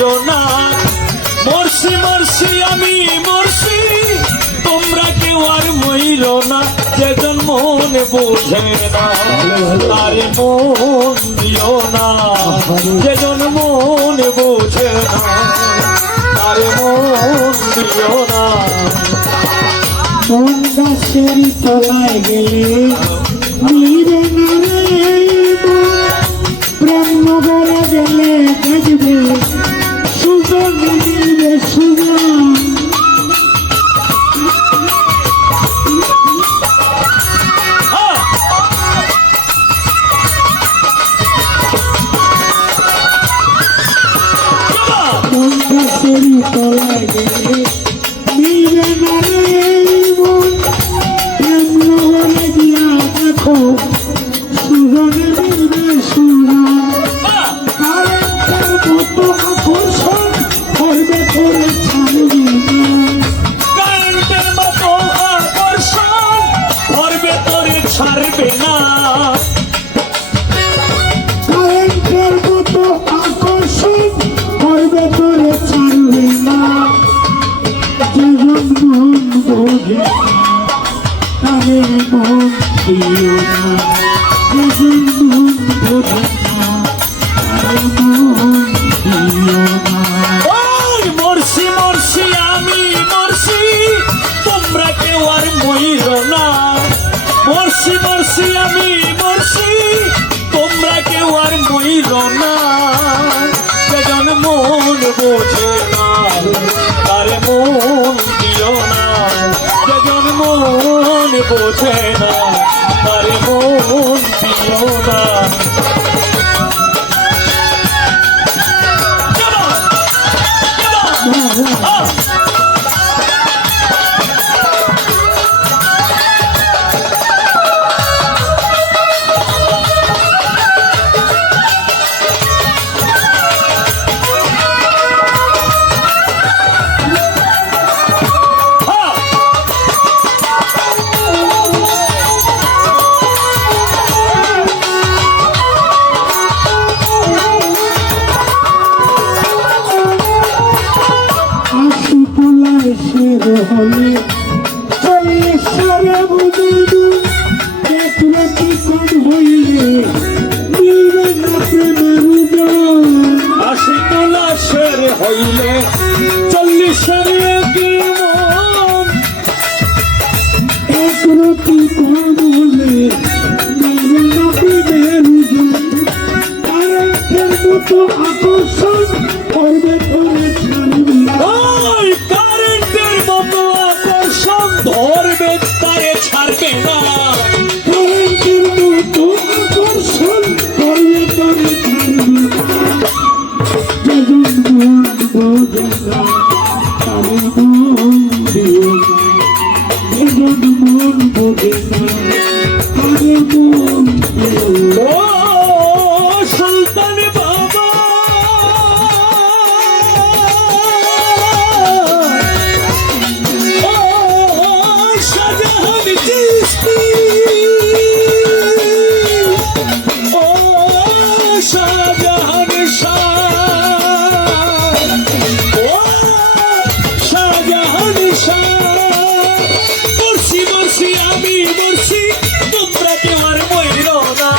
দিও না। মরছি মরছি আমি মরছি, তোমরা কেউ আর মইরো না। যেজন মনে বোঝে না তারে মন দিও না, যেজন মনে বোঝে না তারে মন দিও না। কোন গাছের তলায় গেলে নিরে নারে প্রেম নগরে গেলে দেখবে সুজন মিলবে সুজন। কোন গাছের তলায় গেলে মিলবে নারে প্রেম নগরে গিয়া দেখো সুজনে মিলবে সুজন। কারেন্টের মতো আকর্ষণ করবে করে ছাড়বে না, কারেন্টের মতো আকর্ষণ ধরবে তোরে ছাড়বে না। কারেন্টের মতো আকর্ষণ করবে করে ছাড়বে না। যেজন মন বোঝে তাদের মন দিও না, যেজন মন বোঝে না তাদের মন দিও না। ওই মরছি মরছি আমি মরছি, তোমরা কেউ আর মইরো না। মরছি মরছি আমি মরছি, তোমরা কেউ আর মইরো না। যেজন মন বোঝে না তারে মন দিও না, যেজন মন বোঝে না তারে মন দিও না। হলে চল্লিশে বুঝিবু দেখলে কি কোন হইলে মিলবে না প্রেমের উদয়। আশি লাশের হইলে 40 কি মন, একরতি কোন হলে মিলবে না প্রেমের উদয়। কারেন্টের মতো আকর্ষণ করবে করে ছাড়বে না, ওই কারেন্টের মতো আকর্ষণ ধরবে তারে ছাড়বে না। কারেন্টের মতো আকর্ষণ করবে করে ছাড়বে না। যেজন মন বোঝে না তারে মন দিও না, যেজন মন বোঝে না তারে মন দিও না। ও সুলতান বাবা, ও শাহজাহান চিশতি, ও শাহজাহান শাহ, ও শাহজাহান শাহ। মরছি মরছি আমি মরছি, তোমরা কেউ আর মইরো না।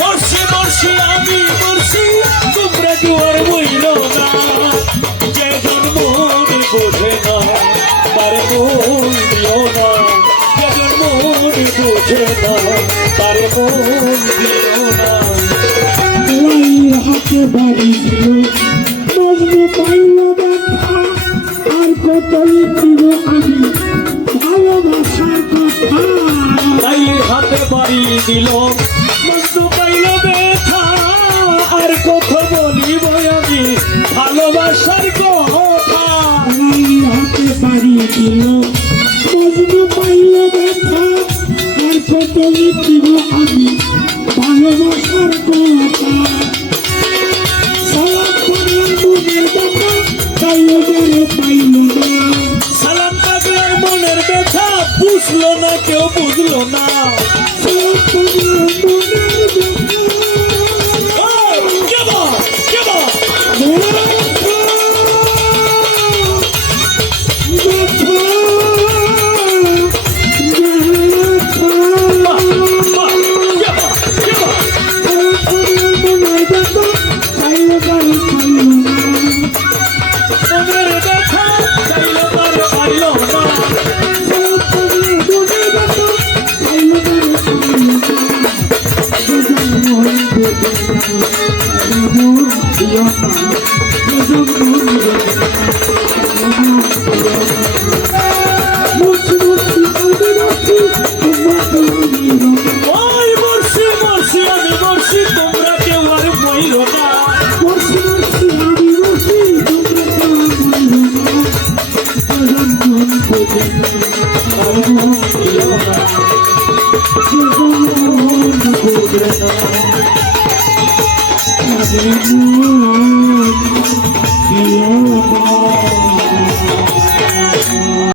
মরছি মরছি আমি মরছি, তোমরা কেউ আর মইরো না। যেজন মন বোঝে না তার মন দিও না, যেজন মন বোঝে না তার মন দিও না। লাইয়ের হাতে বাড়ি দিল মজনু পাইল ব্যথা, আর কতই দিব আমি ভালোবাসার কথা। তাইয়ের হাতে বাড়ি দিল মজনু পাইল ব্যথা, আর কত বলিব আমি ভালোবাসার কথা। লাইয়ের হাতে বাড়ি দিল মজনু পাইল ব্যথা, আর কতই দিব আমি ভালোবাসার কথা। সালাম করার মনের ব্যথা তাইলে বেড়ে পাইল না, সালাম পাগলার মনের ব্যথা বুঝলো না কেউ বুঝলো না। সালাম করার মনের ব্যথা কে বল? বেড়ে ওই মরছি মরছি আমি মরছি তোমরা কেউ আর মইরো না Oh,